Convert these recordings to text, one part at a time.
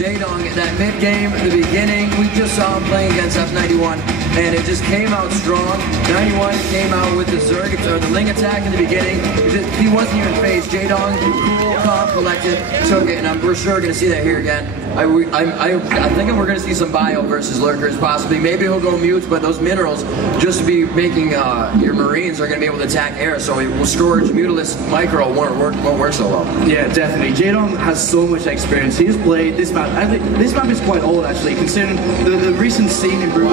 Jaydong at that mid-game, the beginning, we just saw him playing against F91, and it just came out strong. 91 came out with the Zerg, or the Ling attack in the beginning. He wasn't even phased. Jaydong, cool, calm, collected, took it, and we're sure going to see that here again. I think we're going to see some bio versus lurkers, possibly. Maybe he'll go mute, but those minerals, just to be making your Marines are going to be able to attack air, so Scourge, Mutalisk, Micro won't work so well. Yeah, definitely. Jaydong has so much experience. He's played this map. I think this map is quite old, actually, considering the recent scene in Brewers.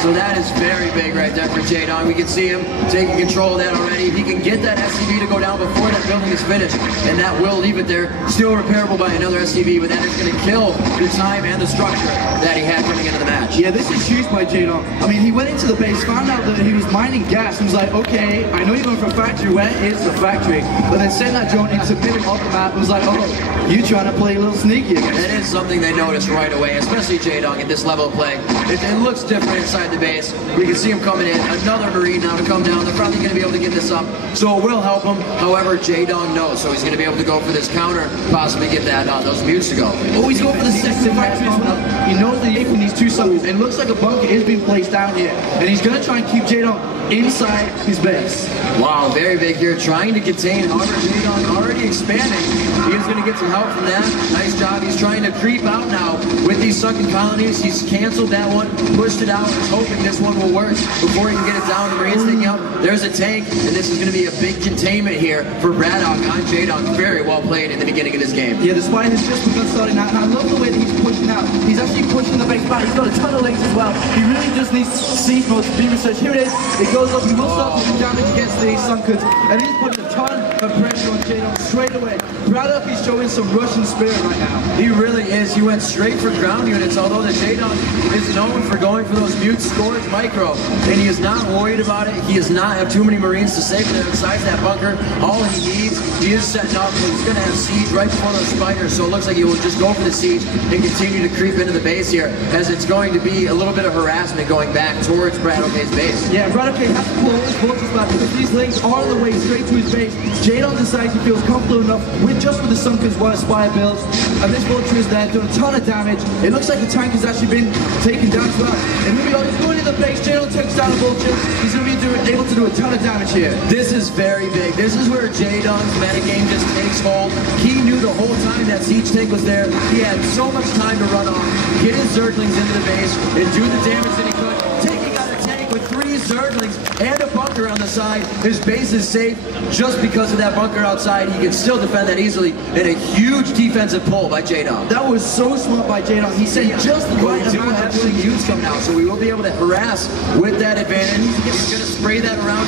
So that is very big right there for Jaydong. We can see him taking control of that already. He can get that SCV to go down before that building is finished, and that will leave it there. Still repairable by another SCV, but that is going to kill the time and the structure that he had coming into the match. Yeah, this is huge by Jaydong. I mean, he went into the base, found out that he was mining gas, and was like, okay, I know you're going for a factory, where is the factory? But then sent that drone into the middle of the map and was like, oh, you trying to play a little sneaky again. That is something they noticed right away, especially Jaydong at this level of play. It looks different inside the base. We can see him coming in. Another Marine now to come down. They're probably going to be able to get this up, so it will help him. However, Jaydong knows, so he's going to be able to go for this counter, possibly get that those mutes to go. Oh, he's going for the second factory as well. He knows the from these two suckers. It looks like a bunker is being placed down here, and he's going to try and keep Jaydong inside his base. Wow, very big here, trying to contain. However, Jaydong already expanding. He is going to get some help from that. Nice job. He's trying to creep out now with these sunken colonies. He's canceled that one, pushed it out. He's hoping this one will work before he can get it down. The Marines taking out. There's a tank, and this is going to be a big containment here for Braddock on Jaydong. Very well played in the beginning of this game. Yeah, the spy has just begun starting out, and I love the way that he's pushing out. He's actually pushing the base back. He's got a ton of links as well. He really just needs siege mode to be researched. Here it is. It goes up. He will start to do damage against the Sunkers, and he's putting a ton of pressure on Jaydong straight away. Braddock is showing some Russian spirit right now. He really is. He went straight for ground units, although the Jaydong is known for going for those mute Scourge micro, and he is not worried about it. He does not have too many Marines to save him inside that bunker. All he needs, he is setting up. He's going to have siege right before those spiders, so it looks like he will just go for the siege and continue to creep into the base here, as it's going to be a little bit of harassment going back towards Braddock's base. Yeah, Braddock has to pull all his forces back because these links are on the way straight to his base. Jaydong decides he feels comfortable enough with the Sunkers while Spire builds, and this vulture is there doing a ton of damage. It looks like the tank has actually been taken down as well. And here we go, he's going in the base. Jaydong takes down a vulture. He's going to be able to do a ton of damage here. This is very big. This is where Jaydong's metagame just takes hold. He knew the whole time that siege tank was there. He had so much time to run off, get his Zerglings into the base, and do the damage that he could. Taking out a tank with 3 Zerglings and a bunker on the side. His base is safe just because of that bunker outside. He can still defend that easily, and a huge defensive pull by Jaydong. That was so smart by Jaydong. He said just the right amount. We do have some units coming out, so we will be able to harass with that advantage. He's going to spray that around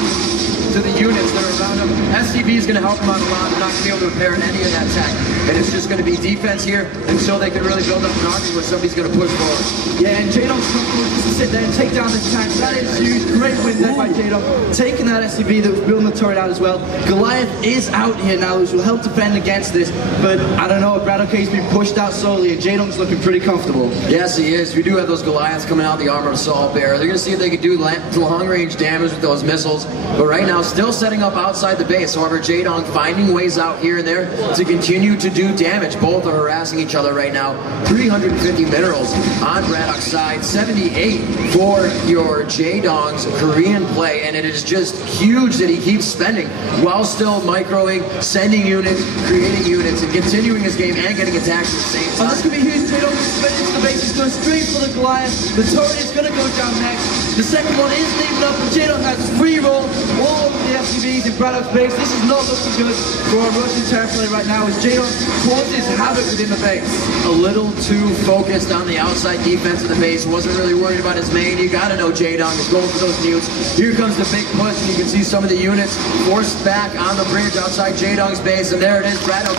to the units that are around him. SCV is going to help him out a lot. They're not going to be able to repair any of that tech, and it's just going to be defense here until they can really build up an army where somebody's going to push forward. Yeah, and Jaydong's comfortable just to sit there and take down this tank. That is huge. Great win there by Jaydong. Taking that SCV that was building the turret out as well. Goliath is out here now, which will help defend against this, but I don't know if Braddock has been pushed out slowly, and Jaydong's looking pretty comfortable. Yes, he is. We do have those Goliaths coming out, the armored assault bearer. They're going to see if they can do long-range damage with those missiles, but right now still setting up outside the base. However, Jaydong finding ways out here and there to continue to do damage. Both are harassing each other right now. 350 minerals on Braddock's side, 78 for your Jaydong's Korean play, and it is just huge that he keeps spending while still microing, sending units, creating units, and continuing his game and getting attacked at the same time. And this could be huge. Jaydong is spending into the base. He's going straight for the Goliath. The turret is going to go down next. The second one is leaving up, and Jaydong has free roll all over the SCVs in Braddock's base. This is not looking good for our Russian territory right now, as Jaydong causes havoc within the base. A little too focused on the outside defense of the base, wasn't really worried about his main. You gotta know Jaydong is going for those mutes. Here comes the big push, and you can see some of the units forced back on the bridge outside Jaydong's base, and there it is, Braddock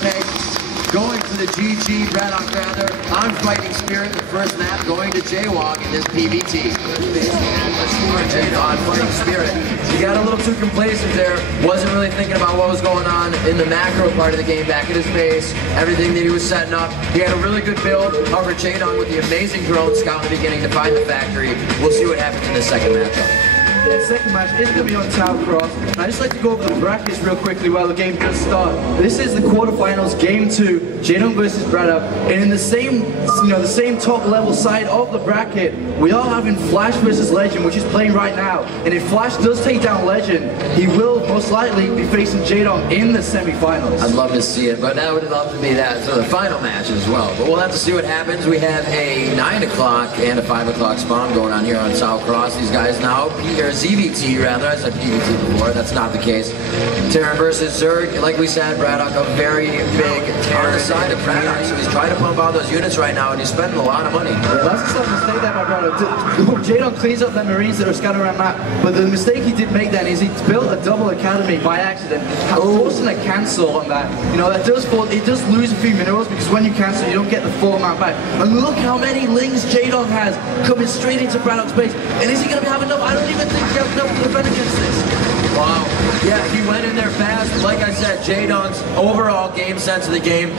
going for the GG, Braddock rather, on Fighting Spirit, the first map going to Jaywalk in this PVT. On Fighting Spirit. He got a little too complacent there, wasn't really thinking about what was going on in the macro part of the game back at his base, everything that he was setting up. He had a really good build. However, Jaydong with the amazing drone scout in the beginning to find the factory. We'll see what happens in the second matchup. The second match is going to be on Tower Cross. And I'd just like to go over the brackets real quickly while the game does start. This is the quarterfinals, game 2, Jaydong versus Braddock. And in the same, the same top level side of the bracket, we are having Flash versus Legend, which is playing right now. And if Flash does take down Legend, he will most likely be facing Jaydong in the semifinals. I'd love to see it, but I would love to be that for the final match as well. But we'll have to see what happens. We have a 9 o'clock and a 5 o'clock spawn going on here on South Cross. These guys now, or ZVT rather, I said PVT before, that's not the case. Terran versus Zerg, like we said, Braddock, a very big Terran on the side of Braddock, so he's trying to pump out those units right now, and he's spending a lot of money. Yeah, that's a slight mistake there by Braddock. Jaydong cleans up the Marines that are scattered around map, but the mistake he did make then is he built a double academy by accident, forcing a cancel on that. That does fall, it does lose a few minerals because when you cancel, you don't get the full amount back. And look how many lings Jaydong has coming straight into Braddock's base. And is he going to have enough? I don't even think he has enough to defend against this. Wow. Yeah, he went in there fast. Like I said, Jaydong's overall game sense of the game.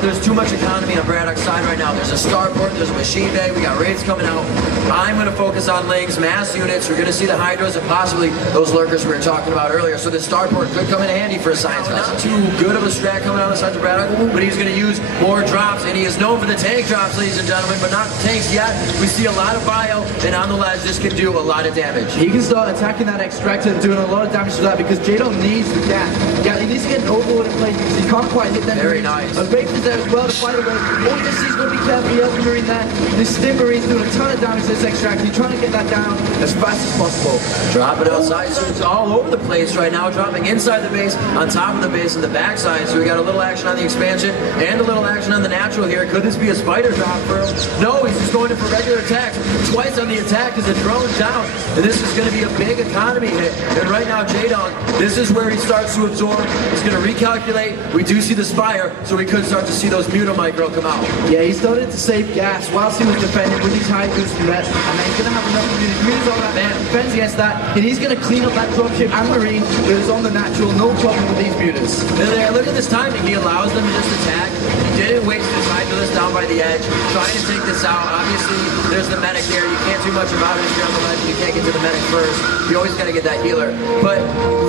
There's too much economy on Braddock's side right now. There's a starport, there's a machine bay, we got raids coming out. I'm going to focus on lings, mass units. We're going to see the Hydras and possibly those lurkers we were talking about earlier. So this starport could come in handy for a science vessel. Not too good of a strat coming out on the side of Braddock, but he's going to use more drops, and he is known for the tank drops, ladies and gentlemen, but not the tanks yet. We see a lot of bio, and on the ledge, this can do a lot of damage. He can start attacking that extractor and doing a lot of damage to that because Jaydong needs the gas. He needs to get an overload in place because he can't quite hit them. Very nice. And Bates is there as well to fight away. All he just sees going to be careful. He has a Marine there. This Stim Marine's doing a ton of damage to this extractor. He's trying to get that down as fast as possible. Drop it outside, so it's all over the place right now. Dropping inside the base, on top of the base, and the backside. So we got a little action on the expansion and a little action on the natural here. Could this be a spider drop for him? No, he's just going in for regular attacks. Twice on the attack as the drone's down. And this is going to be a big economy hit. And right now, Jaydong, this is where he starts to absorb. He's going to recalculate. We do see the Spire, so we could start to see those Mutomicro come out. Yeah, he started to save gas whilst he was defending with his high boost threat, and then he's going to have enough of his Mutos on that man, defends against that, and he's going to clean up that dropship and Marine that is on the natural, no problem with these Mutas. There, look at this timing. He allows them to just attack. He didn't waste his Hydras down by the edge, trying to take this out. Obviously, there's the medic there. You can't do much about it if you're on the ledge. You can't get to the medic first. You always got to get that healer. But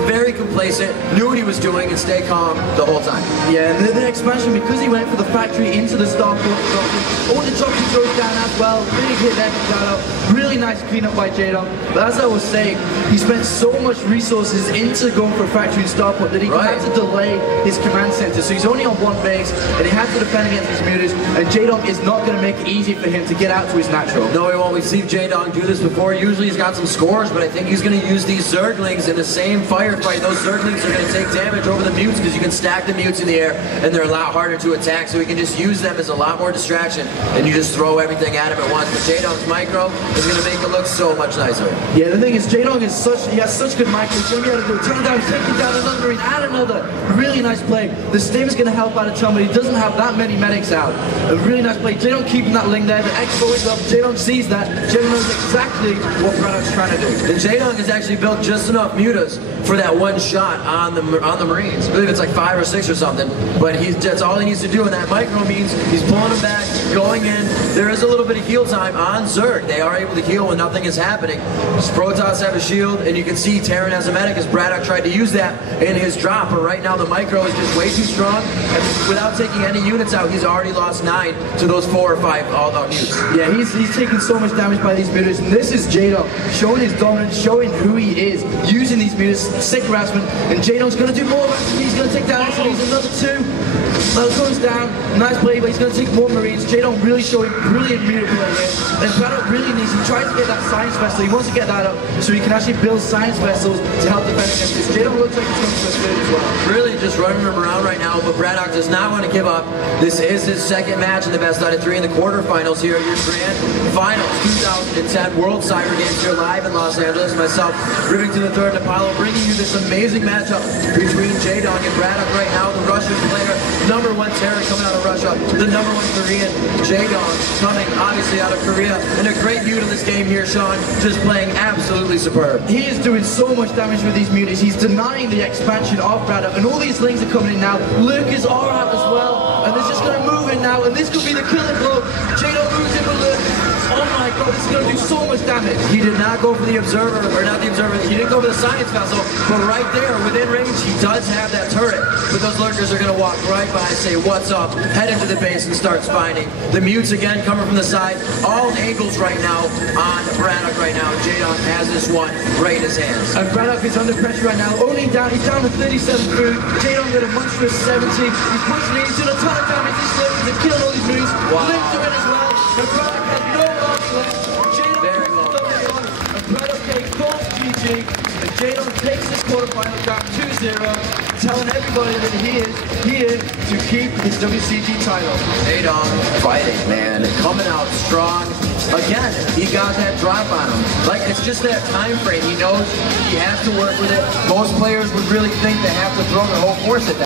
very complacent, knew what he was doing, and stay calm the whole time. Yeah, and the expansion, because he went for the factory into the starport, all the dropship goes down as well. Really hit that out. Really nice cleanup by Jaydong. But as I was saying, he spent so much resources into going for a factory and starport that he had to delay his command center. So he's only on one base, and he has to defend against his mutas. And Jaydong is not going to make it easy for him to get out to his natural. No, he won't. We've seen Jaydong do this before. Usually he's got some scores, but I think he's going to use these Zerglings in the same firefight. Those Zerglings are going to take damage over the mutes because you can stack the mutes in the air, and they're a lot harder to attack. So we can just use them as a lot more distraction, and you just throw everything at him at once. But Jaydong's micro is going to make it look so much nicer. Yeah, the thing is, Jaydong is he has such good micro. He's going to be able to do a ton down, taking down another Marine, and another. Really nice play. The Stim is going to help out a ton, but he doesn't have that many medics out. A really nice play. Jaydong keeping that ling there. The Expo is up. Jaydong sees that. Jaydong knows exactly what Braddock's trying to do. And Jaydong has actually built just enough mutas for that one shot on the Marines. I believe it's like 5 or 6 or something. But that's all he needs to do, and that micro means he's pulling them back, going in. There is a little bit of heal time on Zerg. They are able to heal when nothing is happening. Protoss have a shield, and you can see Terran has a medic as Braddock tried to use that in his drop. But right now the micro is just way too strong, and without taking any units out, he's already lost 9 to those 4 or 5 all-out mutes. Yeah, he's taking so much damage by these mutas, and this is Jaydong showing his dominance, showing who he is, using these mutas, sick harassment, and Jaydong's going to do more. He's going to take down SMEs, another 2. Goes down, nice play, but he's going to take more Marines. Jaydong really showing brilliant muta play here, and Braddock really needs, he tries to get that science vessel, he wants to get that up so he can actually build science vessels to help defend against this. Jaydong looks like he's going to go as well. Really just running him around right now, but Braddock does not want to give up. This is his second match in the best out of 3 in the quarterfinals here at your Grand Finals 2010 World Cyber Games here live in Los Angeles. Myself, Rivington III and Apollo, bringing you this amazing matchup between Jaydong and Braddock right now. The Russian player, #1 Terran coming out of Russia, the #1 Korean, Jaydong, coming obviously out of Korea, and a great view to this game here, Sean, just playing absolutely superb. He is doing so much damage with these mutas. He's denying the expansion of Braddock, and all these lings are coming in now. Lurkers are out as well, and they're just going to move in now, and this could be the killing blow. Jaydong moves in with Lurk. Oh my god, this is going to do so much damage. He did not go for the observer, or not the observer, he didn't go for the science vessel, but right there, within range, he does have that turret. But those lurkers are going to walk right by, say, what's up, head into the base and start spawning. The mutes again coming from the side. All angles right now on Braddock right now. Jaydon has this one right in his hands. And Braddock is under pressure right now. He's down to 37 food. Jaydon got a monstrous 70. He's pushing in, he's doing a ton of damage. He's looking to kill all these moves. Wow. Limbs are in as well. And Braddock has no arms left. Jaydon Very takes well. the third one. And Braddock takes gold GG. And Jaydon takes this quarterfinal down 2-0, telling everybody that he is here to keep his WCG title. Jaydon fighting, man, coming out strong. Again, he got that drop on him. Like, it's just that time frame. He knows he has to work with it. Most players would really think they have to throw their whole force at that.